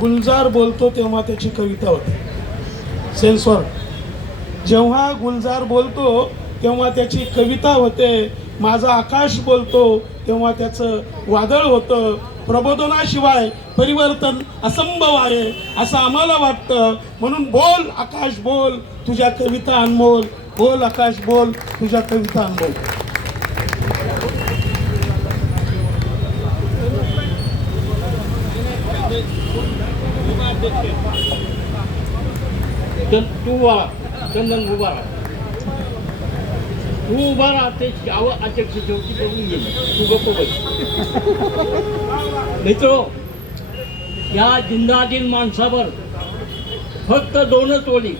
गुलजार बोलतो तेव्हा त्याची कविता होते. सेन्सॉर जेव्हा गुलजार बोलतो तेव्हा त्याची कविता होते. माझा आकाश बोलतो तेव्हा त्याचं वादळ होतं. प्रबोधनाशिवाय परिवर्तन असंभव आहे असं आम्हाला वाटतं. म्हणून बोल आकाश बोल. तुझ्या कविता अनमोल. बोल आकाश बोल. तुझ्या कविता अनमोल. तू उभा चंदन उभा राहा. तू उभा राहा ते शाव अध्यक्ष शेवटी बघून गेली तू गप्प बस. मित्र या जिंदातील माणसावर फक्त दोनच ओली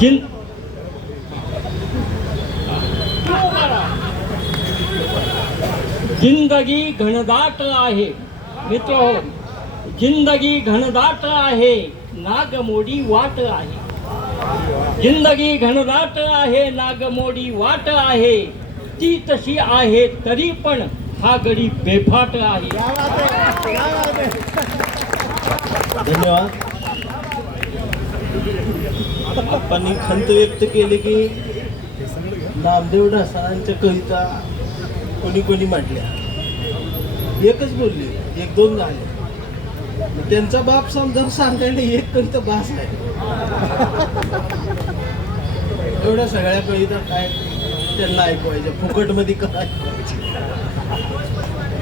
जिन जिंदगी घनदाट आहे. मित्र हो जिंदगी घनदाट आहे नागमोडी वाट आहे. जिंदगी घनदाट आहे नागमोडी वाट आहे. ती तशी आहे तरी पण हा गडी बेफाट आहे. धन्यवाद. आपण खंत व्यक्त केली की नामदेव ढसाळांच्या कविता कोणी कोणी म्हटल्या. एकच बोलली एक दोन झाले. त्यांचा बाप समजून सांगायला एक कविता बास आहे. एवढ्या सगळ्या कविता काय त्यांना ऐकवायच्या फुकटमध्ये का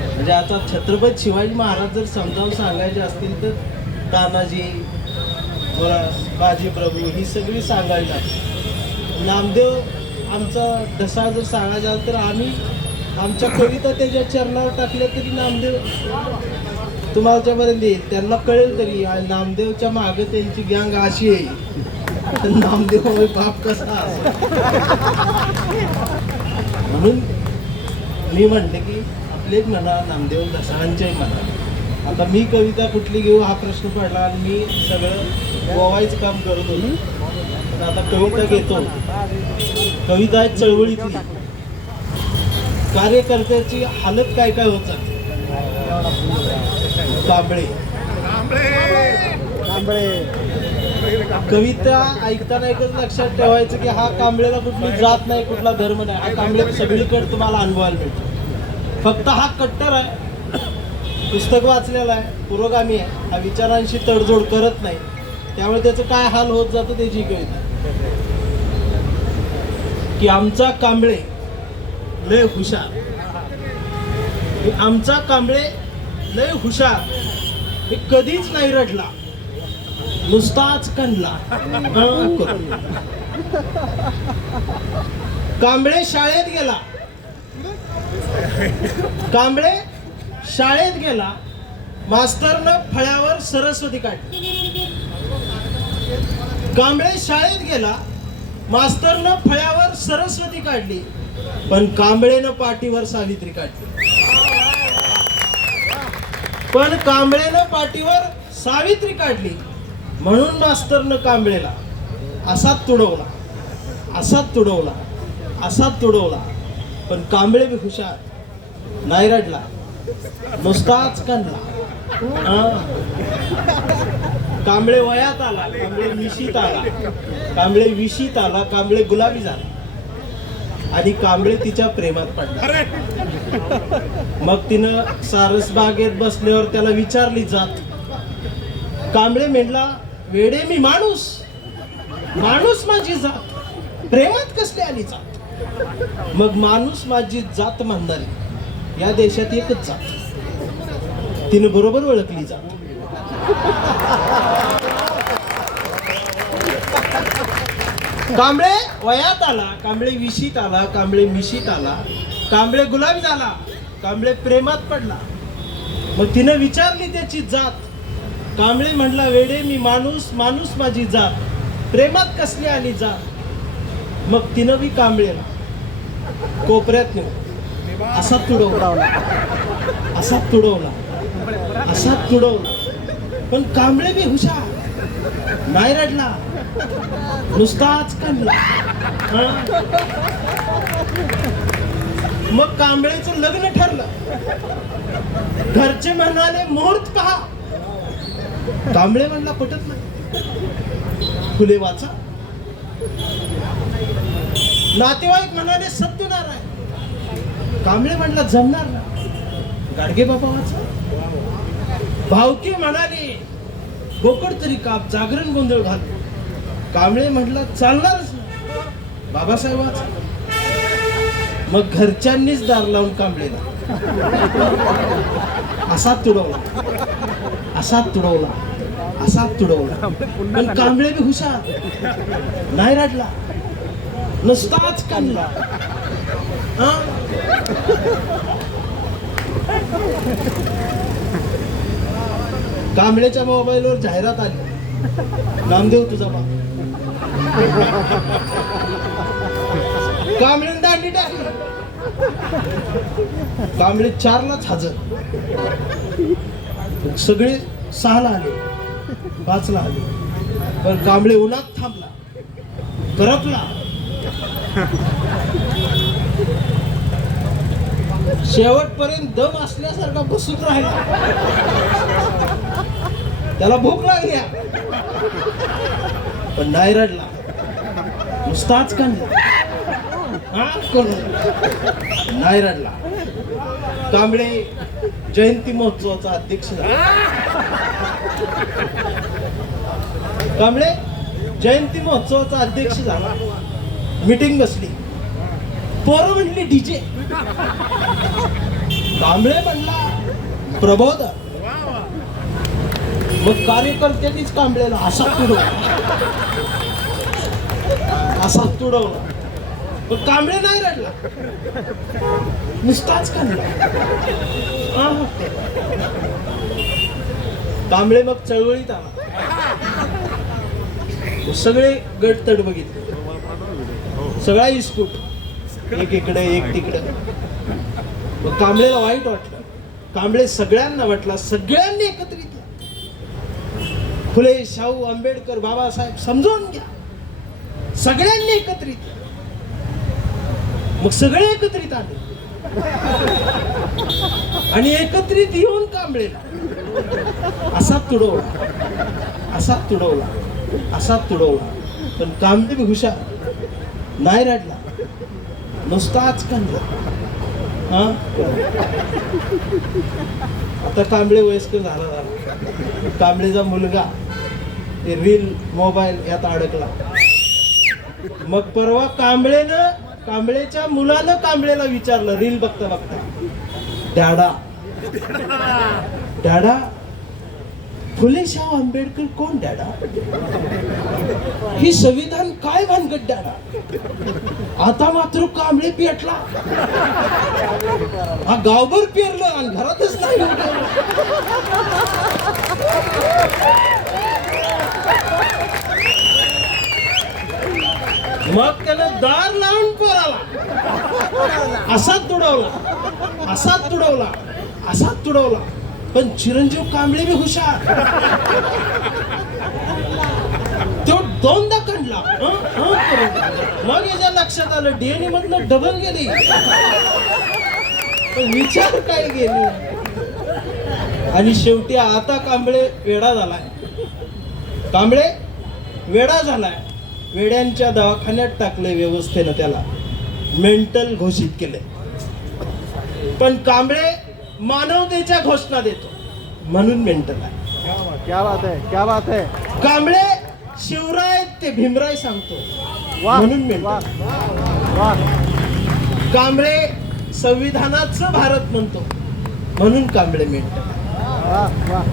म्हणजे आता छत्रपती शिवाजी महाराज जर समजावून सांगायचे असतील तर तानाजी बाजीप्रभू ही सगळी सांगायला नामदेव आमचा ढसा जर सांगायचा तर आम्ही आमच्या कविता त्याच्या चरणावर टाकल्या तरी नामदेव तुम्हाच्यापर्यंत येईल. त्यांना कळेल तरी. नामदेवच्या मागे त्यांची गँग अशी आहे. तर नामदेव बाप कसा म्हणून मी म्हणते की आपलेच म्हणा नामदेव दसांचे म्हणा. आता मी कविता कुठली घेऊ हा प्रश्न पडला आणि मी सगळं गोवायचं काम करत होतो. पण आता कविता घेतो. कविता आहे चळवळीतली. कार्यकर्त्याची हालत काय काय होत जाते कांबळे. कविता ऐकताना एकच लक्षात ठेवायचं की हा कांबळेला कुठली जात नाही कुठला धर्म नाही. हा कांबळे सगळीकडे तुम्हाला अनुभवायला मिळतो. फक्त हा कट्टर आहे. पुस्तक वाचलेलं आहे पुरोगामी आहे. हा विचारांशी तडजोड करत नाही. त्यामुळे त्याचं काय हाल होत जातं त्याची कविता. की आमचा कांबळे लय हुशार. की आमचा कांबळे लय हुशार. हे कधीच नाही रडला. नुसताच कणला. कांबळे शाळेत गेला. कांबळे शाळेत गेला. मास्तरनं फळ्यावर सरस्वती काढली. कांबळे शाळेत गेला. मास्तरनं फळ्यावर सरस्वती काढली. पण कांबळेनं पाठीवर सावित्री काढली. पण कांबळेनं पाठीवर सावित्री काढली. म्हणून मास्तरनं कांबळेला असाच तुडवला. असाच तुडवला. असाच तुडवला. पण कांबळे बी हुशार. नाही रडला नुसताच कणला. हा. कांबळे वयात आला. कांबळे मिशीत आला. कांबळे विशीत आला. कांबळे गुलाबी झाला. आणि कांबळे तिच्या प्रेमात पडला. मग तिनं सारस बागेत बसल्यावर त्याला विचारली जात कांबळे म्हणला वेडे मी माणूस माणूस माझी जात प्रेमात कसली आली जात? मग माणूस माझी जात म्हणणारी या देशात एकच जात. तिनं बरोबर ओळखली जात. कांबळे वयात आला कांबळे विशीत आला कांबळे मिशीत आला. कांबळे गुलाबी झाला. कांबळे प्रेमात पडला. मग तिनं विचारली त्याची जात. कांबळे म्हणला वेडे मी माणूस माणूस माझी जात. प्रेमात कसली आली जात? मग तिनं बी कांबळेला. कोपऱ्यात नेऊ असा तुडवला. असा तुडवला. असा तुडवला. पण कांबळे बी हुशार. नाही रडला. नुसताच काढला मग कांबळेचं लग्न ठरलं. घरचे म्हणाले मुहूर्त पहा. कांबळे म्हणला पटत नाही. फुले वाचा. नातेवाईक म्हणाले सत्यनारायण. कांबळे म्हणला जमणार ना. गाडगे बाबा वाचा. भावकी म्हणाले बोकड तरी काप जागरण गोंधळ घाल. कांबळे म्हटलं चालणारच बाबासाहेब वाचा. मग घरच्यांनीच दार लावून कांबळेला असा तुडवला. असा तुडवला. असा तुडवला. पण कांबळे बी हुशार. नाही रडला. नुसताच कांदला कांबळेच्या मोबाईलवर जाहिरात आली. नामदेव तुझा बाप. कांबळे दांडी टाकली कांबळे चारलाच हजर. सगळे सहाला आले. पाचला आले. पण कांबळे उन्हात थांबला. करपला शेवटपर्यंत दम असल्यासारखा बसून राहिला. त्याला भूक लागली. पण नाही रडला. नुसताच काढला हा नाही रडला कांबळे जयंती महोत्सवाचा अध्यक्ष झाला. कांबळे जयंती महोत्सवाचा अध्यक्ष झाला. मीटिंग बसली. पोरं म्हणली डीजे. कांबळे म्हणला प्रबोध मग कार्यकर्त्यांनीच कांबळेला असा तुडवला. असा तुडवला. मग कांबळे नाही रडला. नुसताच कांबळा. हा. कांबळे मग चळवळीत आला. सगळे गटतड बघितले. सगळा इस्कूट. एक इकडे एक तिकडे. मग कांबळेला वाईट वाटलं. कांबळे सगळ्यांना वाटला सगळ्यांनी एकत्रित फुले शाहू आंबेडकर बाबासाहेब समजून घ्या. सगळ्यांनी एकत्रित या. मग सगळे एकत्रित आले. आणि एकत्रित येऊन कांबळे असा तुडवला. असा तुडवला. असा तुडवला. पण कांबळे बी हुशार. नाही रडला. नुसताच कांदला हा? आता कांबळे वयस्कर झाला झाला कांबळेचा मुलगा ते रील मोबाईल यात अडकला. मग परवा कांबळेनं कांबळेच्या मुलानं कांबळेला विचारलं रील बघता बघता. डॅडा. डॅडा फुले शाह आंबेडकर कोण डॅडा? ही संविधान काय भानगड डॅडा? आता मात्र कांबळे पेटला. हा गावभर पेरलं आणि घरातच नाही मग त्यानं दार लावून पोराला. असाच तुडवला. असाच तुडवला. असाच तुडवला. पण चिरंजीव कांबळे बी हुशार. तो दोनदा कंडला. मग याच्या लक्षात आलं डीएनए मधनं डबल गेली. विचार काय गेली? आणि शेवटी आता कांबळे वेडा झालाय. कांबळे वेडा झालाय. वेड्यांच्या दवाखान्यात टाकले व्यवस्थेनं त्याला. मेंटल घोषित केले पण कांबळे मानवतेच्या घोषणा देतो. म्हणून मेंटल आहे. क्या बात है क्या बात है कांबळे शिवराय ते भीमराय सांगतो. म्हणून मेंटल कांबळे संविधानाचं भारत म्हणतो. म्हणून कांबळे मेंटल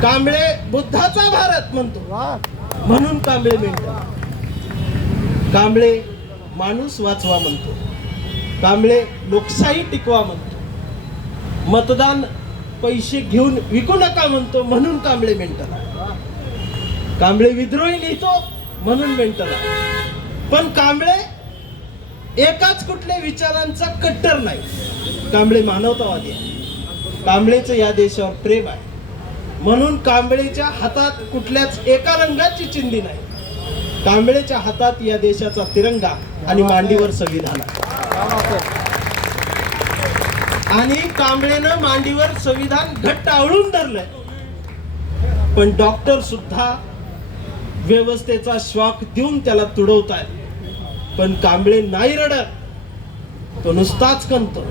कांबळे बुद्धाचा भारत म्हणतो. म्हणून कांबळे मेंटल कांबळे माणूस वाचवा म्हणतो. कांबळे लोकशाही टिकवा म्हणतो. मतदान पैसे घेऊन विकू नका म्हणतो म्हणून कांबळे मेंटल कांबळे विद्रोही लिहितो म्हणून मेंटल पण कांबळे एकाच कुठल्या विचारांचा कट्टर नाही. कांबळे मानवतावादी आहे. कांबळेचं या देशावर प्रेम आहे. म्हणून कांबळेच्या हातात कुठल्याच एका रंगाची चिंधी नाही. कांबळेच्या हातात या देशाचा तिरंगा आणि मांडीवर संविधान आणि कांबळेनं मांडीवर संविधान घट्ट आवळून धरलंय. पण डॉक्टर सुद्धा व्यवस्थेचा श्वाक देऊन त्याला तुडवतायत. पण कांबळे नाही रडत. तो नुसताच कंतो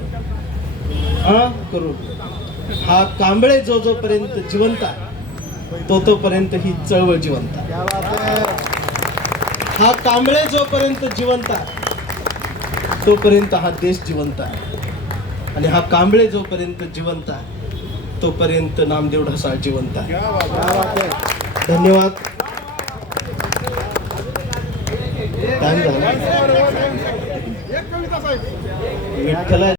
हा करून हा कांबळे जो जोपर्यंत जिवंत आहे तो तोपर्यंत ही चळवळ जिवंत आहे. है कांबळे जोपर्यंत जिवंत आहे तोपर्यंत हा देश जिवंत आहे. आणि हा कांबळे जोपर्यंत जिवंत आहे तोपर्यंत नामदेव ढसाळ जिवंत आहे. धन्यवाद. विठ्ठला